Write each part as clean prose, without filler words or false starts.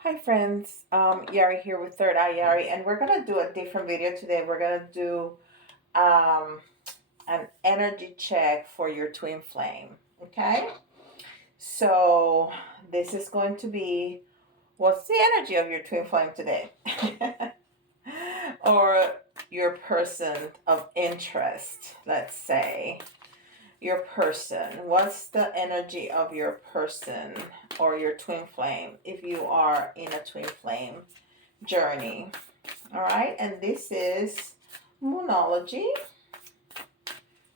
Hi friends, Yari here with Third Eye Yari, and we're gonna do a different video today. We're gonna do um, an energy check for your twin flame. Okay, so this is going to be what's the energy of your twin flame today, or your person of interest. Let's say your person. What's the energy of your person or your twin flame if you are in a twin flame journey? All right, and this is Moonology.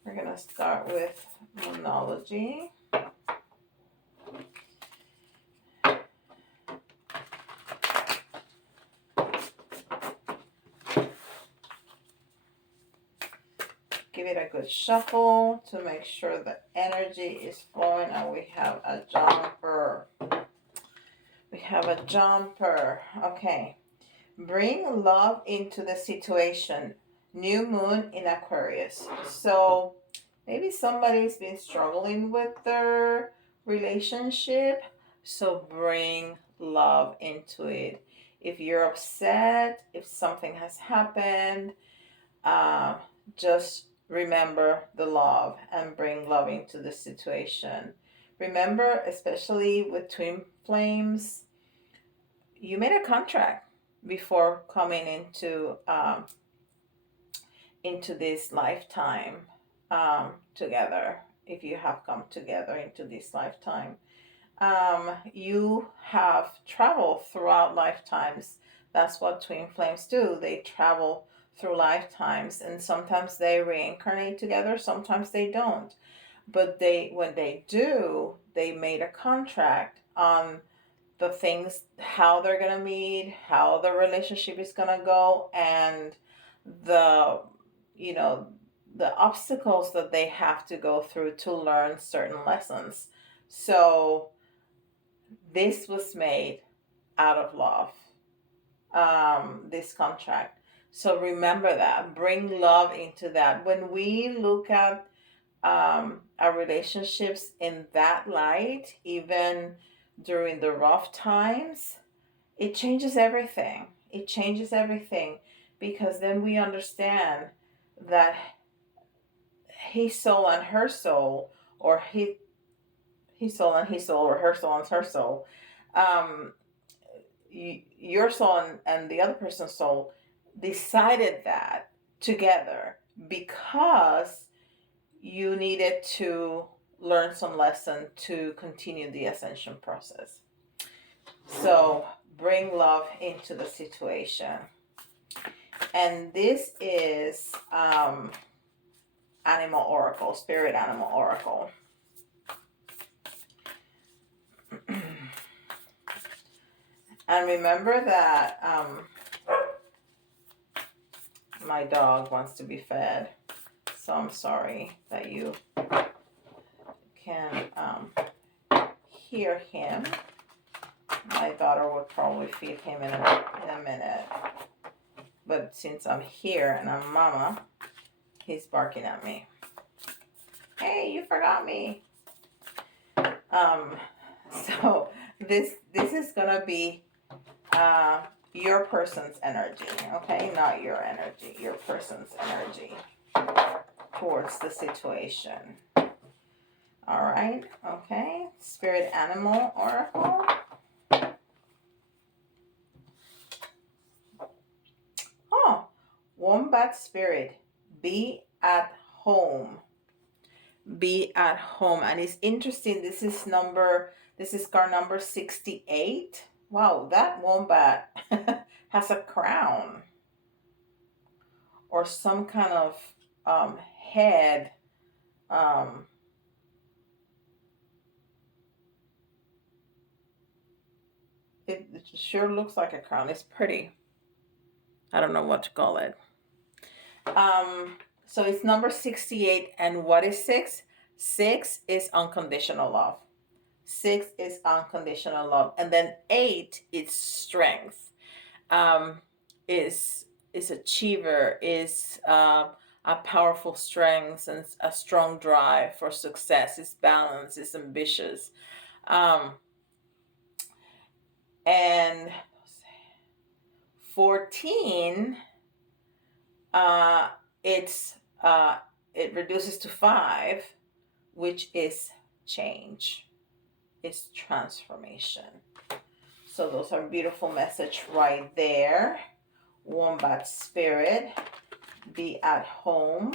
We're gonna start with Moonology. Give it a good shuffle to make sure the energy is flowing, and we have a jumper. We have a jumper. Okay. Bring love into the situation. New moon in Aquarius. So maybe somebody's been struggling with their relationship. So bring love into it. If you're upset, if something has happened, uh, just remember the love and bring love into the situation. Remember, especially with twin flames, you made a contract before coming into this lifetime together. If you have come together into this lifetime, you have traveled throughout lifetimes. That's what twin flames do. They travel through lifetimes, and sometimes they reincarnate together, sometimes they don't. But when they do, they made a contract on the things, how they're going to meet, how the relationship is going to go, and the, you know, the obstacles that they have to go through to learn certain lessons. So this was made out of love, this contract. So remember that. Bring love into that. When we look at our relationships in that light, even during the rough times, it changes everything. It changes everything because then we understand that his soul and her soul, or his soul and his soul, or her soul and her soul, um, your soul and the other person's soul decided that together because you needed to learn some lesson to continue the ascension process. So bring love into the situation. And this is Animal Oracle, Spirit Animal Oracle. And remember that my dog wants to be fed. So I'm sorry that you can hear him. My daughter would probably feed him in a minute. But since I'm here and I'm mama, he's barking at me. Hey, you forgot me. So this is gonna be your person's energy, okay? Not your energy, your person's energy towards the situation. All right, okay. Spirit Animal Oracle. Oh, Wombat Spirit, be at home. Be at home. And it's interesting, this is card number 68. Wow, that wombat has a crown or some kind of head. It sure looks like a crown. It's pretty. I don't know what to call it. So it's number 68. And what is 6? 6 is unconditional love. 6 is unconditional love. And then 8 is strength. Is achiever, is a powerful strength and a strong drive for success. It's balanced, it's ambitious. And 14, uh, it's it reduces to 5, which is change, it's transformation. So those are beautiful message right there. Wombat spirit, be at home.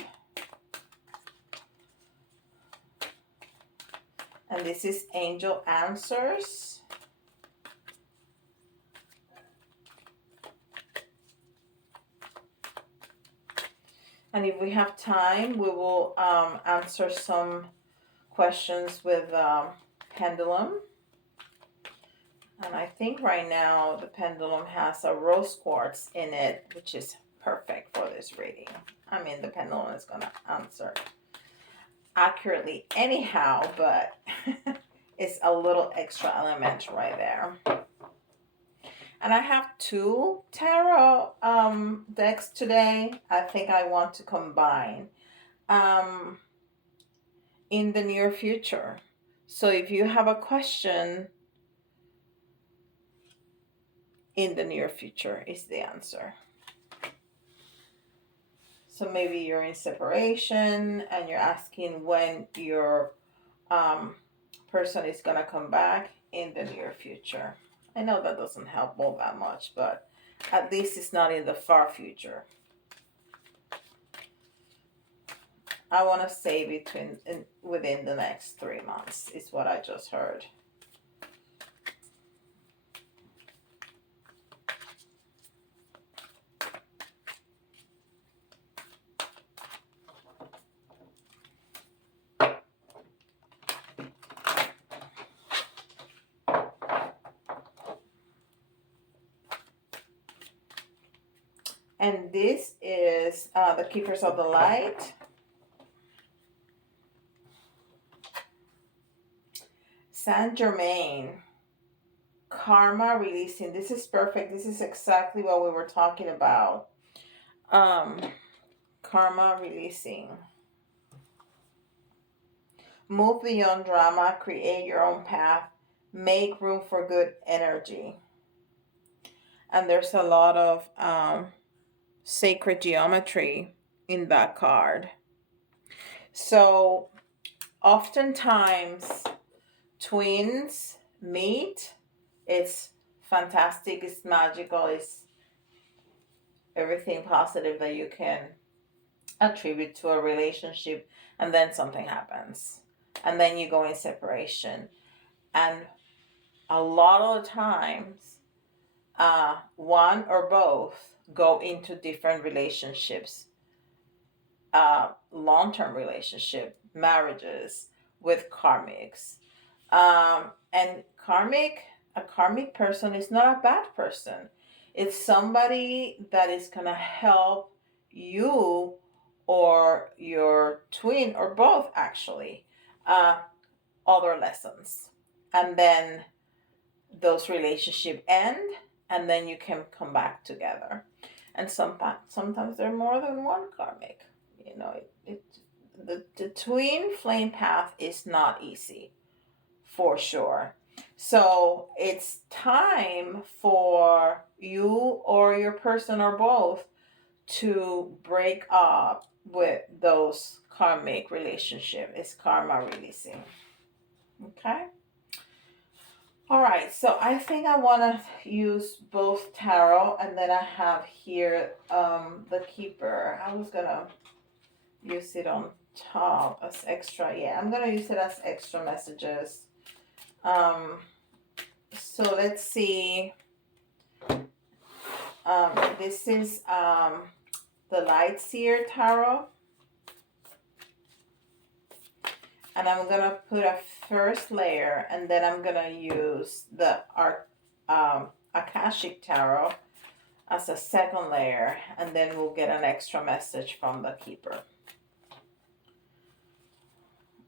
And this is angel answers. And if we have time, we will answer some questions with pendulum. And I think right now the pendulum has a rose quartz in it, which is perfect for this reading. I mean, the pendulum is going to answer accurately anyhow, but it's a little extra element right there. And I have 2 tarot decks today. I think I want to combine in the near future. So if you have a question, in the near future is the answer. So maybe you're in separation and you're asking when your person is going to come back. In the near future. I know that doesn't help all that much, but at least it's not in the far future. I want to say within the next 3 months is what I just heard. And this is the Keepers of the Light. Saint Germain. Karma releasing. This is perfect. This is exactly what we were talking about. Karma releasing. Move beyond drama. Create your own path. Make room for good energy. And there's a lot of sacred geometry in that card. So oftentimes twins meet. It's fantastic, it's magical, it's everything positive that you can attribute to a relationship, and then something happens and then you go in separation. And a lot of the times one or both go into different relationships, long-term relationship, marriages with karmics. And a karmic person is not a bad person. It's somebody that is going to help you or your twin or both, actually, other lessons. And then those relationships end, and then you can come back together. And sometimes there are more than one karmic. You know, the twin flame path is not easy, for sure. So it's time for you or your person or both to break up with those karmic relationship. It's karma releasing. Okay. All right, so I think I want to use both tarot, and then I have here the Keeper. I was going to use it on top as extra. Yeah, I'm going to use it as extra messages. So let's see. This is the Light Seer Tarot. And I'm going to put a first layer, and then I'm going to use the Akashic Tarot as a second layer, and then we'll get an extra message from the Keeper.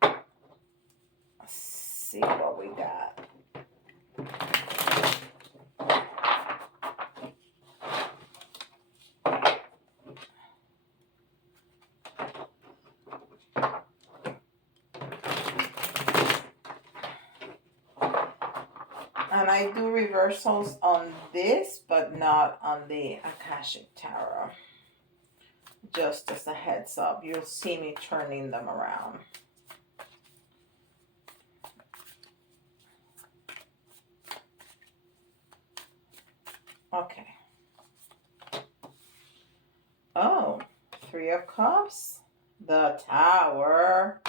Let's see what we got. And I do reversals on this, but not on the Akashic Tarot. Just as a heads up, you'll see me turning them around. Okay. Oh, Three of Cups. The Tower.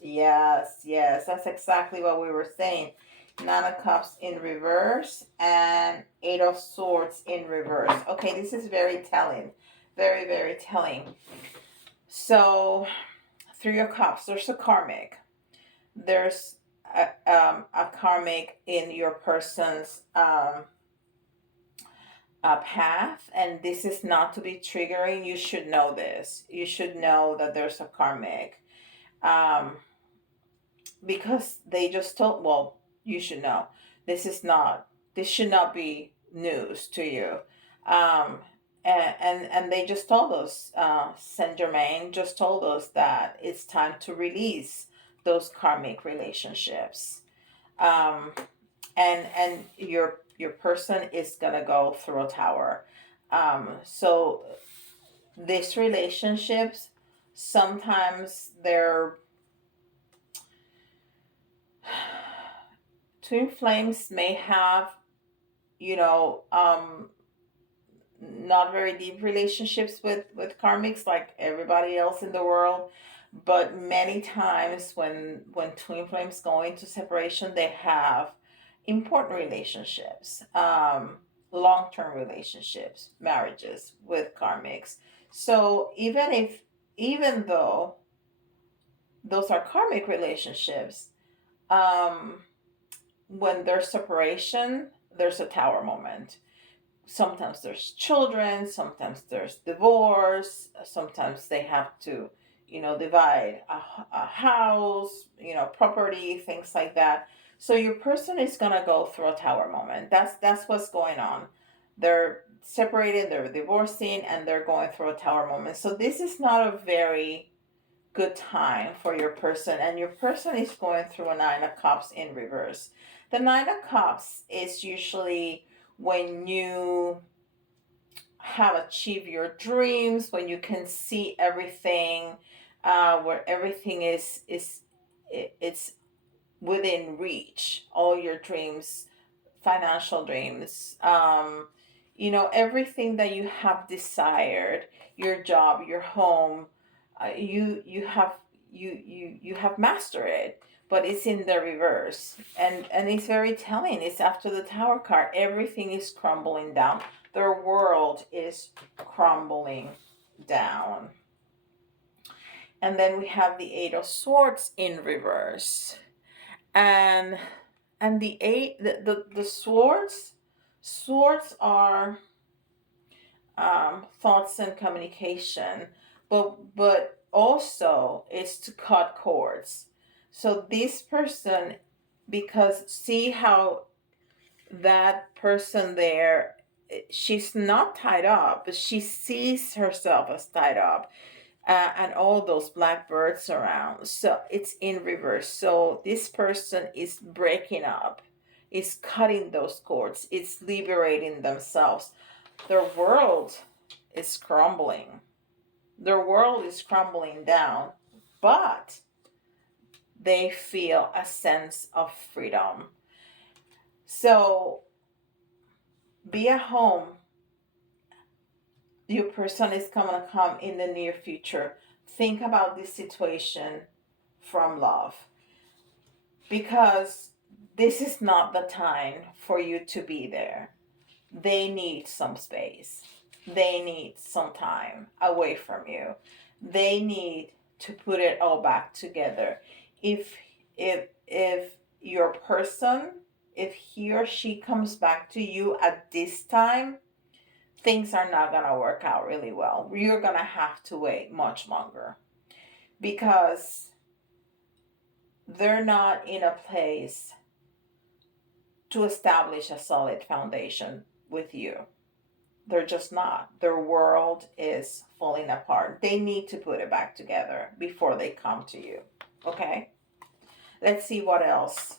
Yes, yes, that's exactly what we were saying. Nine of Cups in reverse and Eight of Swords in reverse. Okay, this is very telling. Very, very telling. So, Three of Cups, there's a karmic. There's a karmic in your person's path, and this is not to be triggering. You should know this. You should know that there's a karmic. Because they just told, well, you should know. This should not be news to you. And they just told us, Saint Germain just told us that it's time to release those karmic relationships. And your person is gonna go through a tower. So these relationships, sometimes they're twin flames may have, not very deep relationships with karmics like everybody else in the world, but many times when twin flames go into separation, they have important relationships, long-term relationships, marriages with karmics. So even though those are karmic relationships, when there's separation, there's a tower moment. Sometimes there's children, sometimes there's divorce, sometimes they have to, divide a house, property, things like that. So your person is gonna go through a tower moment. That's what's going on. They're separated, they're divorcing, and they're going through a tower moment. So this is not a very good time for your person, and your person is going through a Nine of Cups in reverse. The Nine of Cups is usually when you have achieved your dreams, when you can see everything, where everything it's within reach, all your dreams, financial dreams, everything that you have desired, your job, your home, you have mastered it, but it's in the reverse, and it's very telling. It's after the Tower card. Everything is crumbling down. Their world is crumbling down. And then we have the Eight of Swords in reverse, and the swords are thoughts and communication, but also is to cut cords. So this person, because see how that person there, she's not tied up, but she sees herself as tied up, and all those black birds around. So it's in reverse. So this person is breaking up, is cutting those cords, it's liberating themselves. Their world is crumbling. Their world is crumbling down, but they feel a sense of freedom. So be at home. Your person is going to come in the near future. Think about this situation from love, because this is not the time for you to be there. They need some space. They need some time away from you. They need to put it all back together. If your person, if he or she comes back to you at this time, things are not going to work out really well. You're going to have to wait much longer, because they're not in a place to establish a solid foundation with you. They're just not. Their world is falling apart. They need to put it back together before they come to you. Okay? Let's see what else.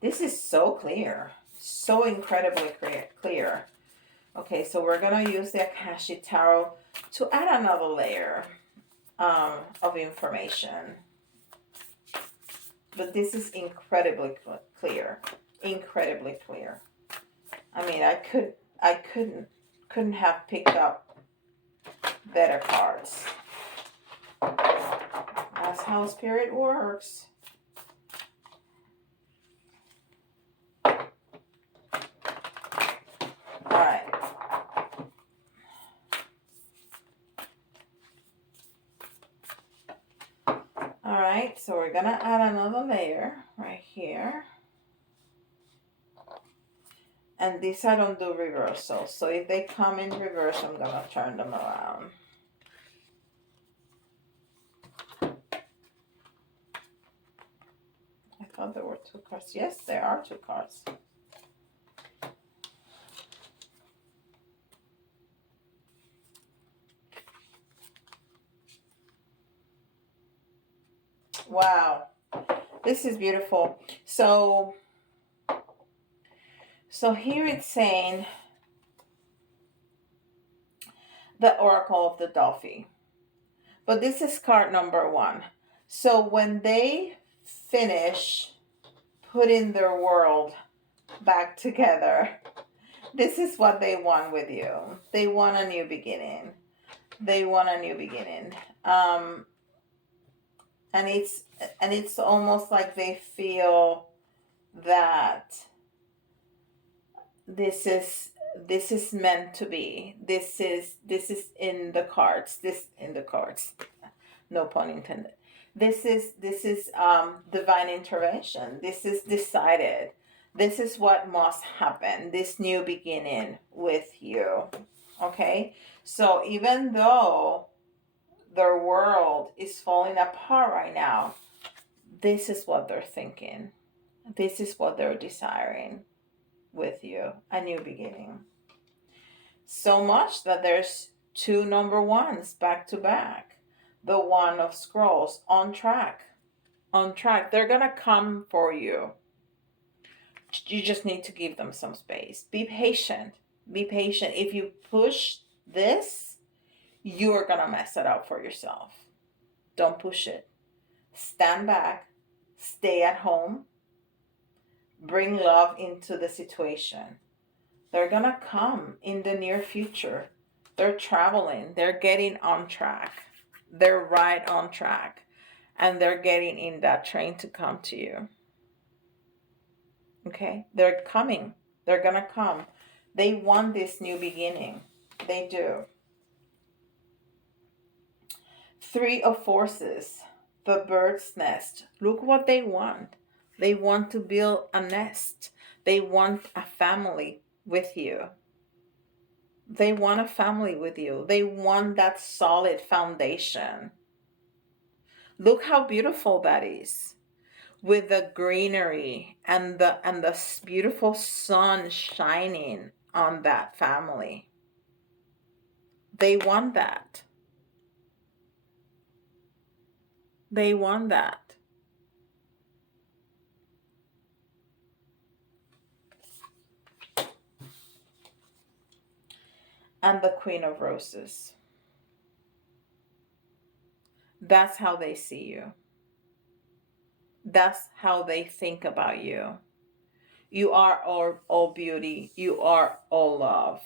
This is so clear. So incredibly clear. Okay, so we're going to use the Akashic Tarot to add another layer of information. But this is incredibly clear. Incredibly clear. I mean, I couldn't have picked up better cards. That's how spirit works. Alright. Alright, so we're gonna add another layer right here. And these I don't do reversals. So if they come in reverse, I'm gonna turn them around. I thought there were 2 cards. Yes, there are 2 cards. Wow, this is beautiful. So here it's saying the Oracle of the Dolphin. But this is card number 1. So when they finish putting their world back together, this is what they want with you. They want a new beginning. They want a new beginning. And it's almost like they feel that this is meant to be. This is in the cards. No pun intended. This is divine intervention. This is decided. This is what must happen. This new beginning with you. Okay? So even though their world is falling apart right now, this is what they're thinking. This is what they're desiring with you. A new beginning. So much that there's 2 number 1s back to back. The One of Scrolls, on track. On track. They're going to come for you. You just need to give them some space. Be patient. Be patient. If you push this, you're going to mess it up for yourself. Don't push it. Stand back. Stay at home. Bring love into the situation. They're going to come in the near future. They're traveling. They're getting on track. They're right on track. And they're getting in that train to come to you. Okay? They're coming. They're going to come. They want this new beginning. They do. 3 of Forces. The bird's nest. Look what they want. They want to build a nest. They want a family with you. They want a family with you. They want that solid foundation. Look how beautiful that is. With the greenery and the beautiful sun shining on that family. They want that. They want that. And the Queen of Roses. That's how they see you. That's how they think about you. You are all beauty. You are all love.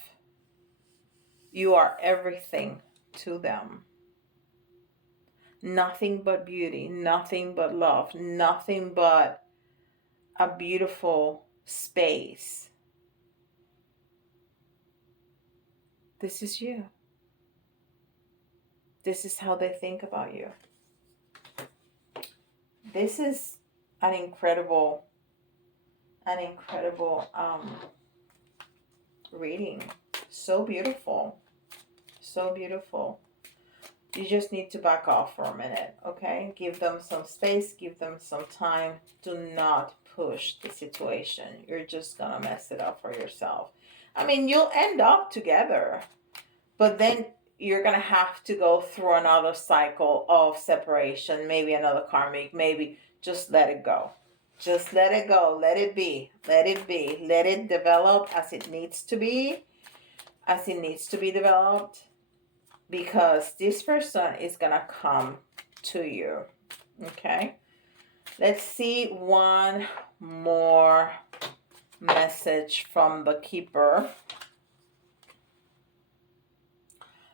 You are everything to them. Nothing but beauty. Nothing but love. Nothing but a beautiful space. This is you. This is how they think about you. This is an incredible reading. So beautiful. So beautiful. You just need to back off for a minute, okay? Give them some space. Give them some time. Do not push the situation. You're just gonna mess it up for yourself. I mean, you'll end up together, but then you're going to have to go through another cycle of separation, maybe another karmic, maybe just let it go. Just let it go. Let it be. Let it be. Let it develop as it needs to be. As it needs to be developed. Because this person is going to come to you. Okay. Let's see one more message from the Kipper.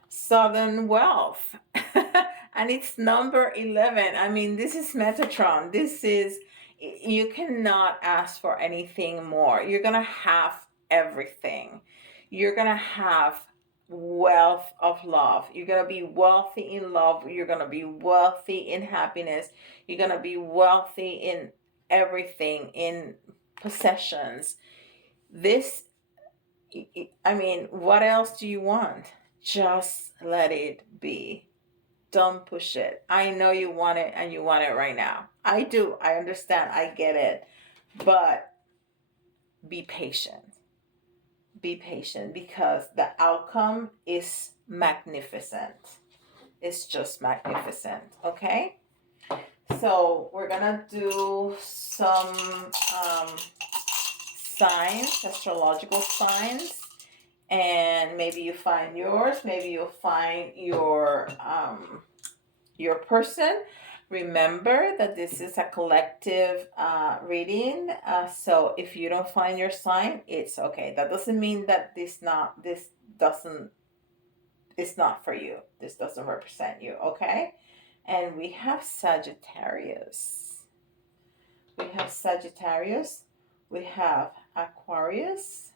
Southern Wealth. And it's number 11. I mean, this is Metatron. This is, you cannot ask for anything more. You're going to have everything. You're going to have wealth of love. You're going to be wealthy in love. You're going to be wealthy in happiness. You're going to be wealthy in everything, in possessions. This, I mean, what else do you want? Just let it be. Don't push it. I know you want it and you want it right now. I do. I understand. I get it. But be patient. Be patient because the outcome is magnificent. It's just magnificent. Okay? So we're going to do some signs, astrological signs. And maybe you find yours. Maybe you'll find your person. Remember that this is a collective reading. So if you don't find your sign, it's okay. That doesn't mean that it's not for you. This doesn't represent you. Okay. And we have Sagittarius. We have Sagittarius. We have Aquarius.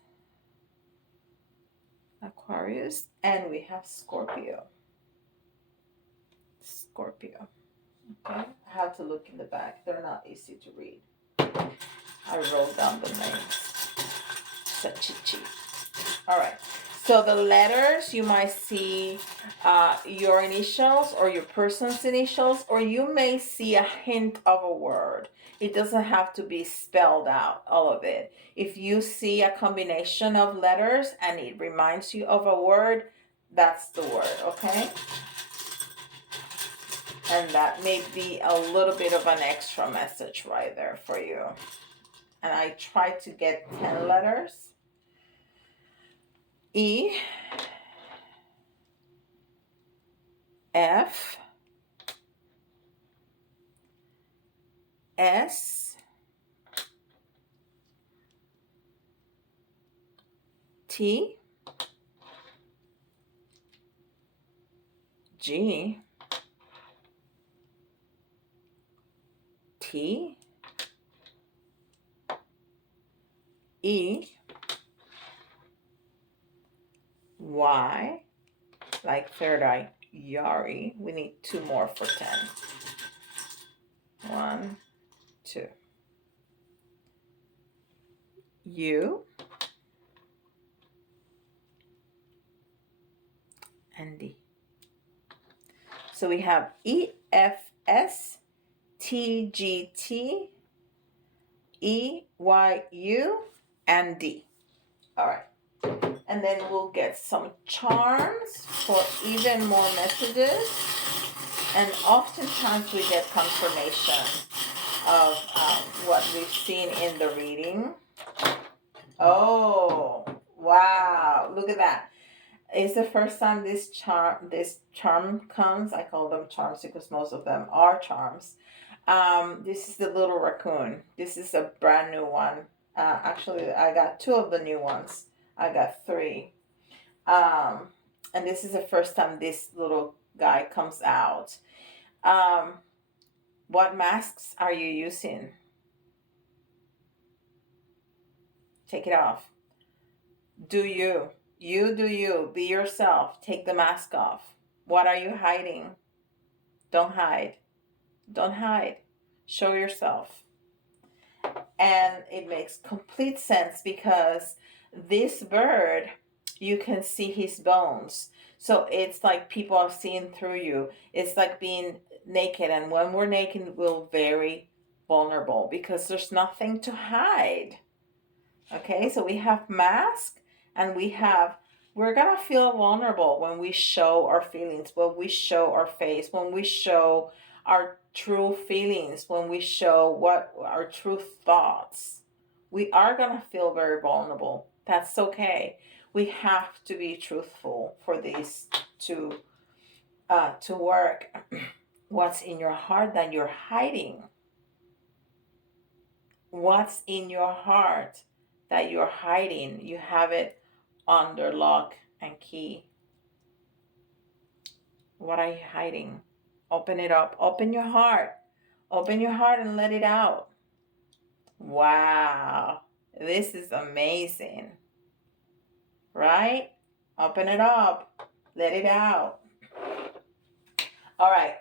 And we have Scorpio. Okay, I have to look in the back. They're not easy to read. I wrote down the names. Sachichi. All right. So the letters, you might see your initials or your person's initials, or you may see a hint of a word. It doesn't have to be spelled out, all of it. If you see a combination of letters and it reminds you of a word, that's the word, okay? And that may be a little bit of an extra message right there for you. And I tried to get 10 letters. E, F, S, T, G, T, E, Y, like third eye, Yari. We need 2 more for 10. 1, 2. U, and D. So we have E, F, S, T, G, T, E, Y, U, and D. All right. And then we'll get some charms for even more messages. And oftentimes we get confirmation of what we've seen in the reading. Oh, wow. Look at that. It's the first time this charm comes. I call them charms because most of them are charms. This is the little raccoon. This is a brand new one. Actually, I got 2 of the new ones. I got 3. And this is the first time this little guy comes out. What masks are you using? Take it off. Do you. You do you. Be yourself. Take the mask off. What are you hiding? Don't hide. Don't hide. Show yourself. And it makes complete sense because this bird, you can see his bones. So it's like people are seeing through you. It's like being naked. And when we're naked, we're very vulnerable because there's nothing to hide. Okay, so we have mask and we're going to feel vulnerable when we show our feelings, when we show our face, when we show our true feelings, when we show what our true thoughts, we are going to feel very vulnerable. That's okay. We have to be truthful for this to work. What's in your heart that you're hiding? What's in your heart that you're hiding? You have it under lock and key. What are you hiding? Open it up. Open your heart. Open your heart and let it out. Wow. This is amazing. Right? Open it up. Let it out. All right.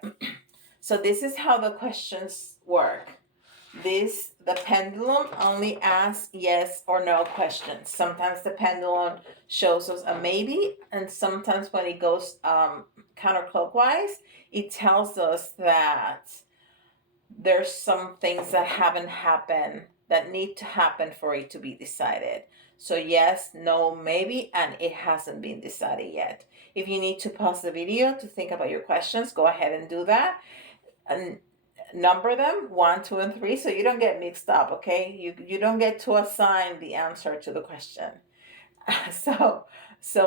So this is how the questions work. The pendulum only asks yes or no questions. Sometimes the pendulum shows us a maybe, and sometimes when it goes counterclockwise, it tells us that there's some things that haven't happened that need to happen for it to be decided. So yes, no, maybe, and it hasn't been decided yet. If you need to pause the video to think about your questions, go ahead and do that. And number them 1, 2, and 3 so you don't get mixed up. Okay, you don't get to assign the answer to the question. So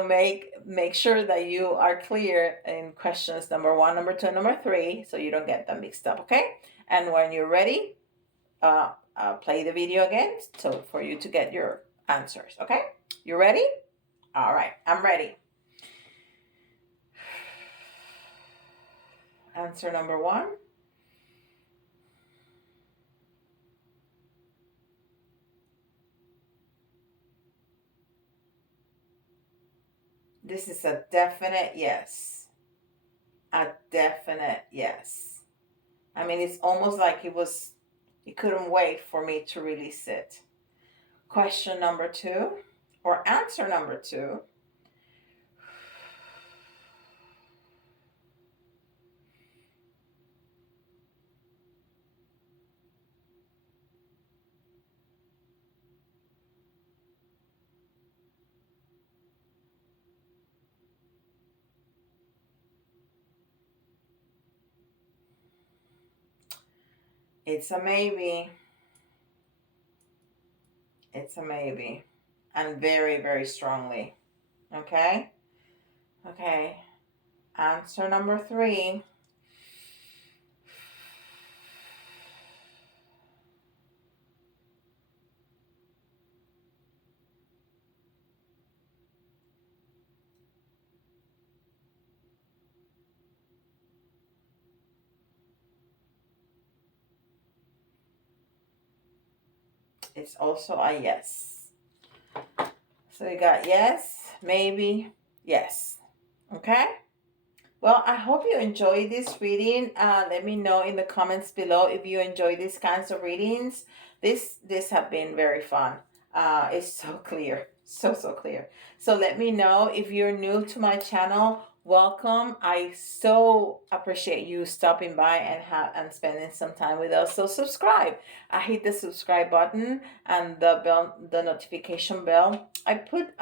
make sure that you are clear in questions number 1, number 2, and number 3 so you don't get them mixed up. Okay, and when you're ready, play the video again so for you to get your answers. Okay, you ready? All right, I'm ready. Answer number 1. This is a definite yes. A definite yes. I mean, it's almost like it couldn't wait for me to release it. Question number 2, or answer number 2. It's a maybe. It's a maybe. And very, very strongly. Okay? Okay. Answer number 3. It's also a yes. So you got yes, maybe, yes. Okay? Well, I hope you enjoyed this reading. Let me know in the comments below if you enjoy these kinds of readings. This have been very fun. It's so clear, so clear. So let me know if you're new to my channel. Welcome. I so appreciate you stopping by and spending some time with us. So subscribe. I hit the subscribe button and the notification bell. I put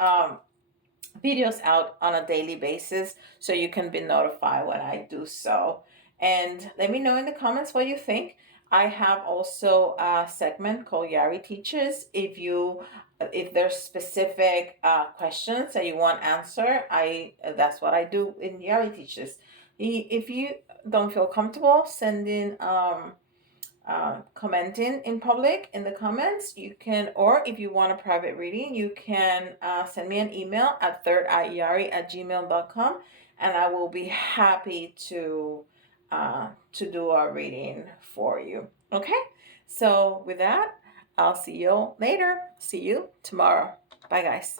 videos out on a daily basis so you can be notified when I do so. And let me know in the comments what you think. I have also a segment called Yari Teaches. If there's specific questions that you want answered, that's what I do in Yari Teaches. If you don't feel comfortable sending commenting in public in the comments, you can, or if you want a private reading, you can send me an email at thirdeyeyari@gmail.com, and I will be happy to do a reading for you. Okay, so with that, I'll see you later. See you tomorrow. Bye, guys.